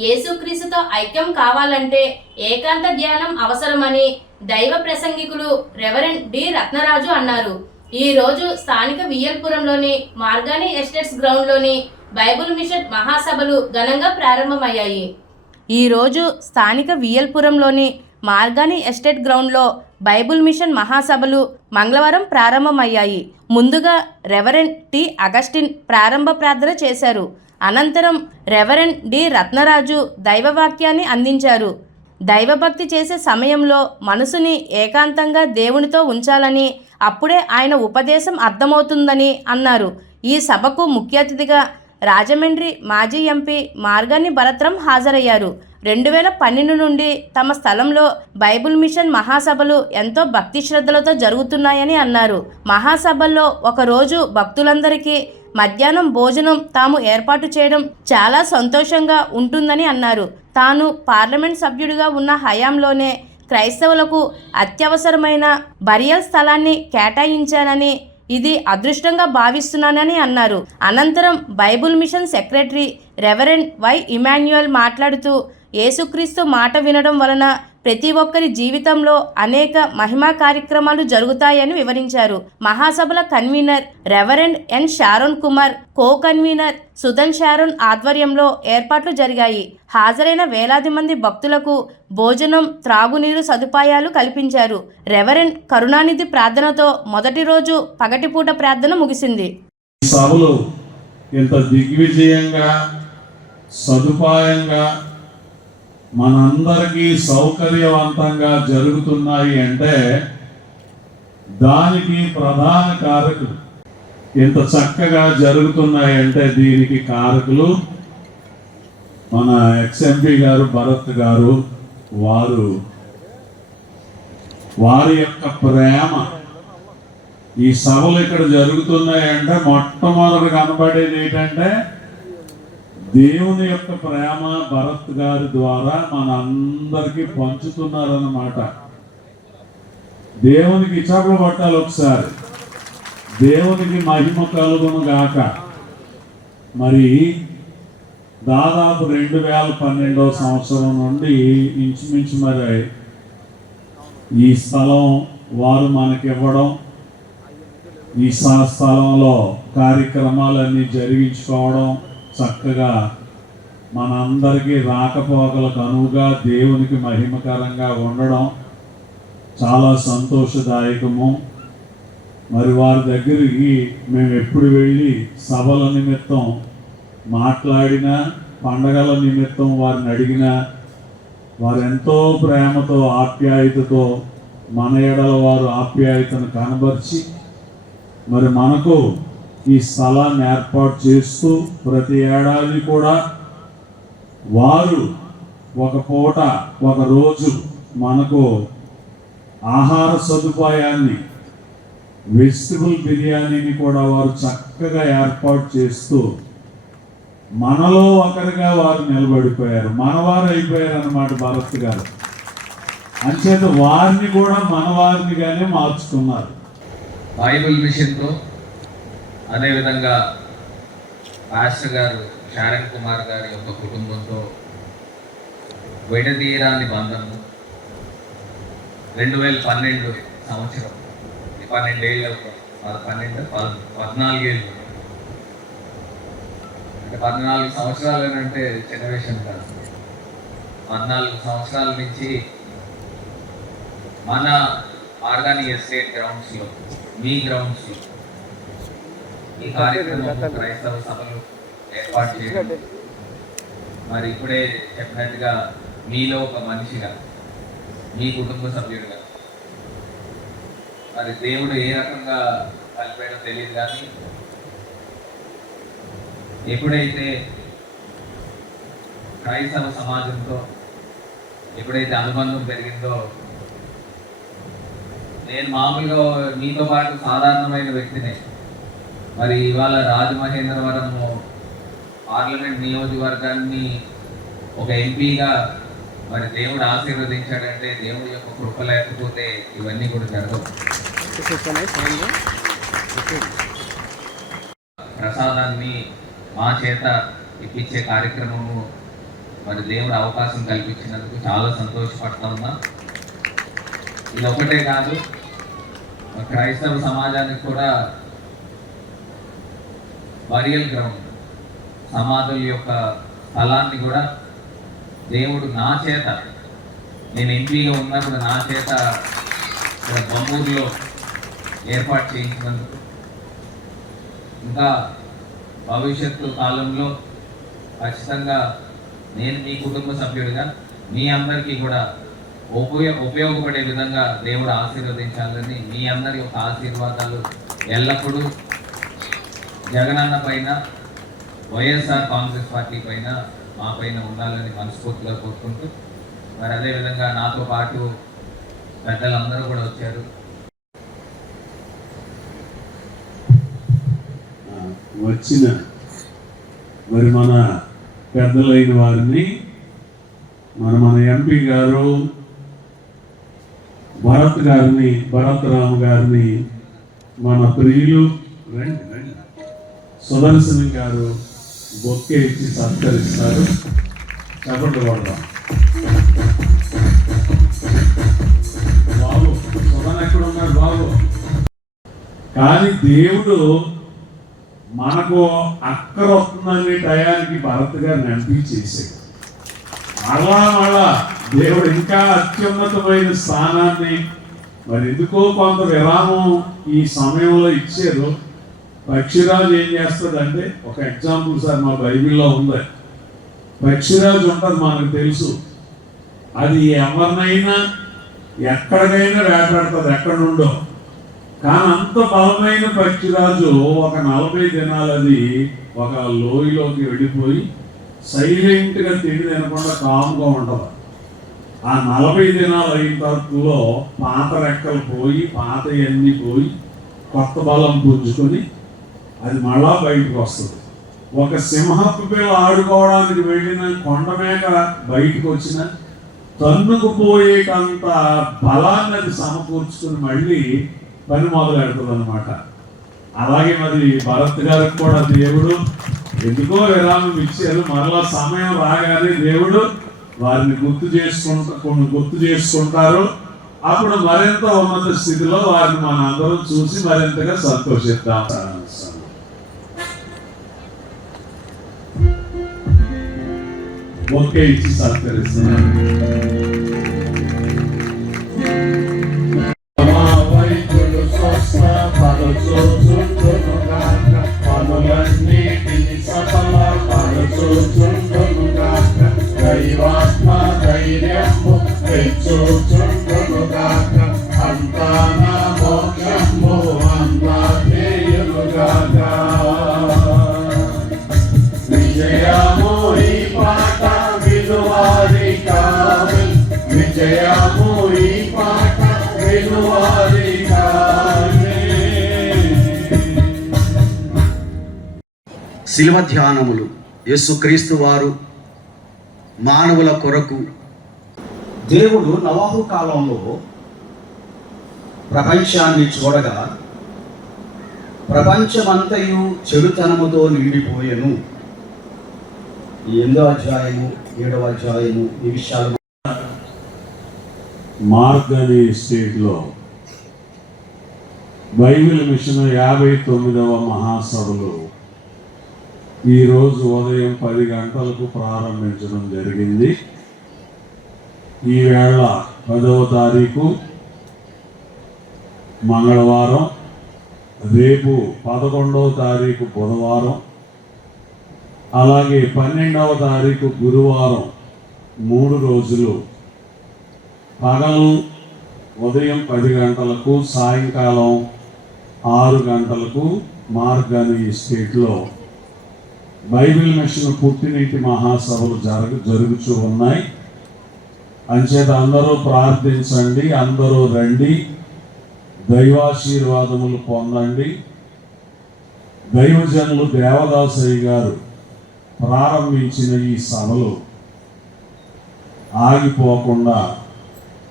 యేసుక్రీస్తుతో ఐక్యం కావాలంటే ఏకాంత ధ్యానం అవసరమని దైవ ప్రసంగికులు రెవరెండ్ డి రత్నరాజు అన్నారు. ఈ రోజు స్థానిక వియ్యల్పురంలోని మార్గాని ఎస్టేట్స్ గ్రౌండ్లోని బైబుల్ మిషన్ మహాసభలు ఘనంగా ప్రారంభమయ్యాయి. ఈరోజు స్థానిక వియ్యల్పురంలోని మార్గాని ఎస్టేట్ గ్రౌండ్లో బైబుల్ మిషన్ మహాసభలు మంగళవారం ప్రారంభమయ్యాయి. ముందుగా రెవరెండ్ టి అగస్టిన్ ప్రారంభ ప్రార్థన చేశారు. అనంతరం రెవరెండ్ డి రత్నరాజు దైవవాక్యాన్ని అందించారు. దైవభక్తి చేసే సమయంలో మనసుని ఏకాంతంగా దేవునితో ఉంచాలని, అప్పుడే ఆయన ఉపదేశం అర్థమవుతుందని అన్నారు. ఈ సభకు ముఖ్య అతిథిగా రాజమండ్రి మాజీ ఎంపీ మార్గాని భరత్రాం హాజరయ్యారు. 2012 నుండి తమ స్థలంలో బైబుల్ మిషన్ మహాసభలు ఎంతో భక్తి శ్రద్ధలతో జరుగుతున్నాయని అన్నారు. మహాసభల్లో ఒకరోజు భక్తులందరికీ మధ్యాహ్నం భోజనం తాము ఏర్పాటు చేయడం చాలా సంతోషంగా ఉంటుందని అన్నారు. తాను పార్లమెంట్ సభ్యుడిగా ఉన్న హయాంలోనే క్రైస్తవులకు అత్యవసరమైన బరియల్ స్థలాన్ని కేటాయించానని, ఇది అదృష్టంగా భావిస్తున్నానని అన్నారు. అనంతరం Bible mission secretary reverend Y Emmanuel మాట్లాడుతూ, యేసుక్రీస్తు మాట వినడం వలన ప్రతి ఒక్కరి జీవితంలో అనేక మహిమా కార్యక్రమాలు జరుగుతాయని వివరించారు. మహాసభల convener reverend N Sharon Kumar, co convener Sudhan Sharon ఆధ్వర్యంలో ఏర్పాట్లు జరిగాయి. హాజరైన వేలాది మంది భక్తులకు భోజనం, త్రాగునీరు సదుపాయాలు కల్పించారు. రెవరెండ్ కరుణానిధి ప్రార్థనతో మొదటి రోజు పగటిపూట ప్రార్థన ముగిసింది. సభలు ఇంత దిగ్విజయంగా, సదుపాయంగా, మనందరికీ సౌకర్యవంతంగా జరుగుతున్నాయి అంటే దానికి ప్రధాన కారకులు, ఇంత చక్కగా జరుగుతున్నాయి అంటే దీనికి కారకులు మన ఎక్స్ఎంపీ గారు భరత్ గారు. వారి యొక్క ప్రేమ, ఈ సభలు ఇక్కడ జరుగుతున్నాయంటే మొట్టమొదటి కనబడేది ఏంటంటే దేవుని యొక్క ప్రేమ భరత్ గారి ద్వారా మన అందరికీ పంచుతున్నారన్నమాట. దేవునికి ఇచ్చాపులు పట్టాలి ఒకసారి. దేవునికి మహిమ కలుగును గాక. మరి దాదాపు 2012 సంవత్సరం నుండి ఇంచుమించు మరి ఈ స్థలం వారు మనకి ఇవ్వడం, ఈ స్థలంలో కార్యక్రమాలన్నీ జరిగించుకోవడం, చక్కగా మనందరికీ రాకపోకలకు అనువుగా దేవునికి మహిమకరంగా ఉండడం చాలా సంతోషదాయకము. మరి వారి దగ్గరికి మేము ఎప్పుడు వెళ్ళి సభల నిమిత్తం మాట్లాడినా, పండగల నిమిత్తం వారిని అడిగినా, వారు ఎంతో ప్రేమతో ఆప్యాయతతో మన ఎడల వారు ఆప్యాయతను కనబరిచి మరి మనకు ఈ స్థలాన్ని ఏర్పాటు చేస్తూ ప్రతి ఏడాది కూడా వారు ఒక పూట, ఒక రోజు మనకు ఆహార సదుపాయాన్ని, వెజిటబుల్ బిర్యానీని కూడా వారు చక్కగా ఏర్పాటు చేస్తూ మనలో ఒకరిగా వారు నిలబడిపోయారు. మనవారు అయిపోయారు అన్నమాట భరత్ గారు. అంచేత వారిని కూడా మనవారినిగానే మార్చుకున్నారు. బైబిల్ మిషన్తో, అదేవిధంగా పాస్టర్ గారు షారన్ కుమార్ గారి యొక్క కుటుంబంతో విడదీయరాని బంధము 2012 సంవత్సరం, 14 ఏళ్ళు, 14 ఏళ్ళు అంటే 14 సంవత్సరాలు అంటే చిన్న విషయం కాదు. 14 సంవత్సరాల నుంచి మన మార్గాని ఎస్టేట్ గ్రౌండ్స్లో, మీ గ్రౌండ్స్లో ఈ కార్యక్రమం క్రైస్తవ సభలు ఏర్పాటు చేయడం, మరి ఇప్పుడే చెప్పినట్టుగా మీలో ఒక మనిషిగా, మీ కుటుంబ సభ్యుడిగా మరి దేవుడు ఏ రకంగా కలిపాడో తెలియదు. కానీ ఎప్పుడైతే క్రైస్తవ సమాజంతో ఎప్పుడైతే అనుబంధం పెరిగిందో, నేను మామూలుగా మీతో పాటు సాధారణమైన వ్యక్తినే. మరి ఇవాళ రాజమహేంద్రవరం పార్లమెంట్ నియోజకవర్గాన్ని ఒక ఎంపీగా మరి దేవుడు ఆశీర్వదించాడంటే దేవుడి యొక్క కృప లేకపోతే ఇవన్నీ కూడా జరగవు. ప్రసాదాన్ని మా చేత ఇప్పించే కార్యక్రమము మరి దేవుడు అవకాశం కల్పించినందుకు చాలా సంతోషపడతా ఉన్నా. ఇది ఒకటే కాదు, క్రైస్తవ సమాజానికి కూడా బరియల్ గ్రౌండ్, సమాధుల యొక్క స్థలాన్ని కూడా దేవుడు నా చేత, నేను ఎంపీగా ఉన్నప్పుడు నా చేత ఇక్కడ బొమ్మూరులో ఏర్పాటు చేయించినందుకు, ఇంకా భవిష్యత్తు కాలంలో ఖచ్చితంగా నేను మీ కుటుంబ సభ్యుడిగా మీ అందరికీ కూడా ఉపయోగపడే విధంగా దేవుడు ఆశీర్వదించాలని, మీ అందరి యొక్క ఆశీర్వాదాలు ఎల్లప్పుడూ జగనన్న పైన, వైఎస్ఆర్ కాంగ్రెస్ పార్టీ పైన, మా పైన ఉండాలని మనస్ఫూర్తిగా కోరుకుంటూ, మరి అదేవిధంగా నాతో పాటు పెద్దలందరూ కూడా వచ్చారు. వచ్చిన మరి మన పెద్దలైన వారిని, మన ఎంపీ గారు భరత్ రామ్ గారిని, మన ప్రియులు సుదర్శన్ గారు బొక్కే ఇచ్చి సత్కరిస్తారు. చప్పట్లు కొడదాం. బాబు సుదన్ ఎక్కడ ఉన్నారు బాబు? కానీ దేవుడు మనకు అక్కర వస్తుందనే టయానికి భరత్ గారిని ఎంపీ చేశాడు. మళ్ళా దేవుడు ఇంకా అత్యున్నతమైన స్థానాన్ని మరి ఎందుకో కొంత విరామం ఈ సమయంలో ఇచ్చారు. పక్షిరాజు ఏం చేస్తాడంటే, ఒక ఎగ్జాంపుల్ సార్ మా బైబిల్లో ఉంది. పక్షిరాజు ఉంటుంది, మనకు తెలుసు. అది ఎవరినైనా ఎక్కడికైనా వేటాడుతుంది, ఎక్కడ నుండో. కానీ అంత బలమైన పక్షిరాజు ఒక 40 దినాలు అది ఒక లోయలోకి వెళ్ళిపోయి సైలెంట్గా తిండి తినకుండా కామ్గా ఉంటుంది. ఆ 40 దినాలు అయిన తర్వాతలో పాత రెక్కలు పోయి, పాతవన్నీ పోయి, కొత్త బలం పుంజుకొని అది మళ్ళా బయటకు వస్తుంది. ఒక సింహపు పిల్ల ఆడుకోవడానికి వెళ్ళిన కొండ మేక బయటకు వచ్చిన తన్నుకుపోయేటంత బలాన్ని అది సమకూర్చుకుని మళ్ళీ పని మొదలు పెడుతుంది అనమాట. అలాగే మరి భరత్ గారికి కూడా దేవుడు ఎందుకో విరామం ఇచ్చారు. మరలా సమయం రాగానే దేవుడు వారిని గుర్తు చేసుకుంటారు. అప్పుడు మరింత ఉన్నత స్థితిలో వారిని మన అందరం చూసి మరింతగా సంతోషిద్దాం. ఒకే ఇచ్చి సత్కరిస్తున్నాను. శిలువ ధ్యానములు. యేసుక్రీస్తు వారు మానవుల కొరకు దేవుడు నోవహు కాలంలో ప్రపంచాన్ని చూడగా ప్రపంచమంతయు చెడుతనముతో నిండిపోయెను. 8వ అధ్యాయము 7వ అధ్యాయము ఈ విషయాలు. మార్గని స్టేట్లో బైబిల్ మిషన్ 59వ మహాసభలు ఈరోజు ఉదయం 10 గంటలకు ప్రారంభించడం జరిగింది. ఈవేళ 10వ తారీఖు మంగళవారం, రేపు 11వ తారీఖు బుధవారం, అలాగే 12వ తారీఖు గురువారం 3 రోజులు పగలు ఉదయం 10 గంటలకు, సాయంకాలం 6 గంటలకు మార్గాని స్టేట్లో బైబిల్ మిషన్ పుట్టినీటి మహాసభలు జరుగుతూ ఉన్నాయి. అంచేత అందరూ ప్రార్థించండి, అందరూ రండి, దైవాశీర్వాదములు పొందండి. దైవజనులు దేవదాసయ్య గారు ప్రారంభించిన ఈ సభలు ఆగిపోకుండా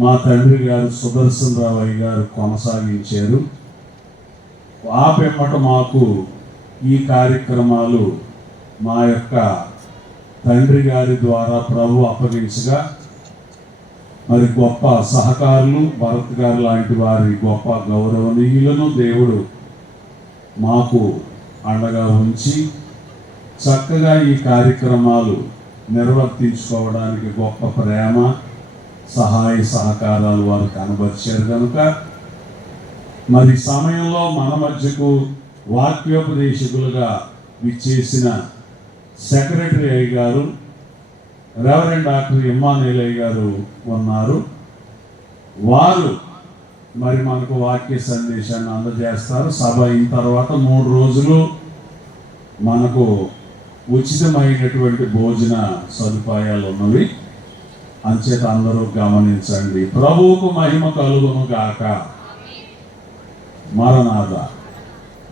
మా తండ్రి గారు సుదర్శన్ రావయ్య గారు కొనసాగించారు. ఆ పిమ్మట మాకు ఈ కార్యక్రమాలు మా యొక్క తండ్రి గారి ద్వారా ప్రభు అప్పగించగా మరి గొప్ప సహకారులు భరత్ గారు లాంటి వారి గొప్ప గౌరవనీయులను దేవుడు మాకు అండగా ఉంచి చక్కగా ఈ కార్యక్రమాలు నిర్వర్తించుకోవడానికి గొప్ప ప్రేమ సహాయ సహకారాలు వారు కనబరిచారు కనుక మరి సమయంలో మన మధ్యకు వాక్యోపదేశకులుగా విచ్చేసిన సెక్రటరీ అయ్య గారు రెవరెండ్ డాక్టర్ ఇమ్మానుయేల్ గారు ఉన్నారు. వారు మరి మనకు వాక్య సందేశాన్ని అందజేస్తారు. సభ అయిన తర్వాత 3 రోజులు మనకు ఉచితమైనటువంటి భోజన సదుపాయాలు ఉన్నవి. అంచేత అందరూ గమనించండి. ప్రభువుకు మహిమ కలుగును గాక. మరణాథ.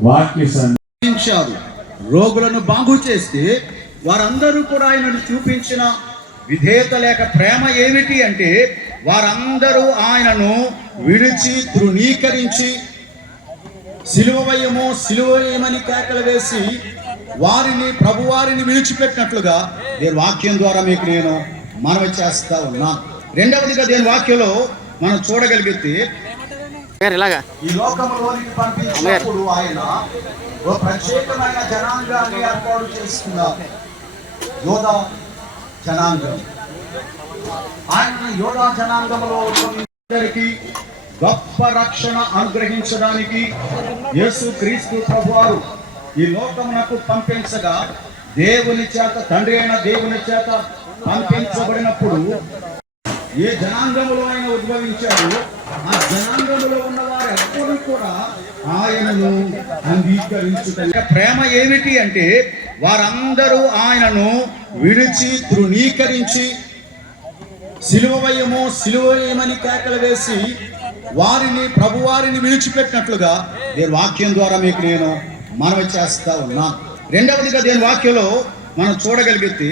వాక్య సంధించారు. రోగులను బాగు చేస్తే వారందరూ కూడా ఆయనను చూపించిన విధేయత లేక ప్రేమ ఏమిటి అంటే వారందరూ ఆయనను విడిచి తృణీకరించి సిలువ వేయమని కేకలు వేసి ప్రభువారిని విడిచిపెట్టినట్లుగా దేని వాక్యం ద్వారా మీకు నేను మనవి చేస్తా ఉన్నాను. రెండవదిగా దేని వాక్యంలో మనం చూడగలిగితే ఈ లోకంలోనికి పంపించినప్పుడు ఆయన ఓ ప్రత్యేకమైన జనాంగాన్ని ఏర్పాటు చేసుకున్నారు. యోధా జనాంగం. ఆయన యోధా జనాంగంలో అందరికీ గొప్ప రక్షణ అనుగ్రహించడానికి యేసు క్రీస్తు ప్రభువారు ఈ లోకమునకు పంపించగా దేవుని చేత తండ్రి అయిన దేవుని చేత పంపించబడినప్పుడు ఏ జనాంగములో ఆయన ఉద్భవించాడు ఆ జనాంగములో ఉన్న వారు ఎప్పుడు కూడా ఆయనను అంగీకరించుట ప్రేమ ఏమిటి అంటే వారందరూ ఆయనను విడిచి తృణీకరించి సిలువ వేయమని కేకలు వేసి ప్రభువారిని విడిచిపెట్టినట్లుగా దేని వాక్యం ద్వారా మీకు నేను మనవి చేస్తా ఉన్నాను. రెండవదిగా దేని వాక్యంలో మనం చూడగలిగితే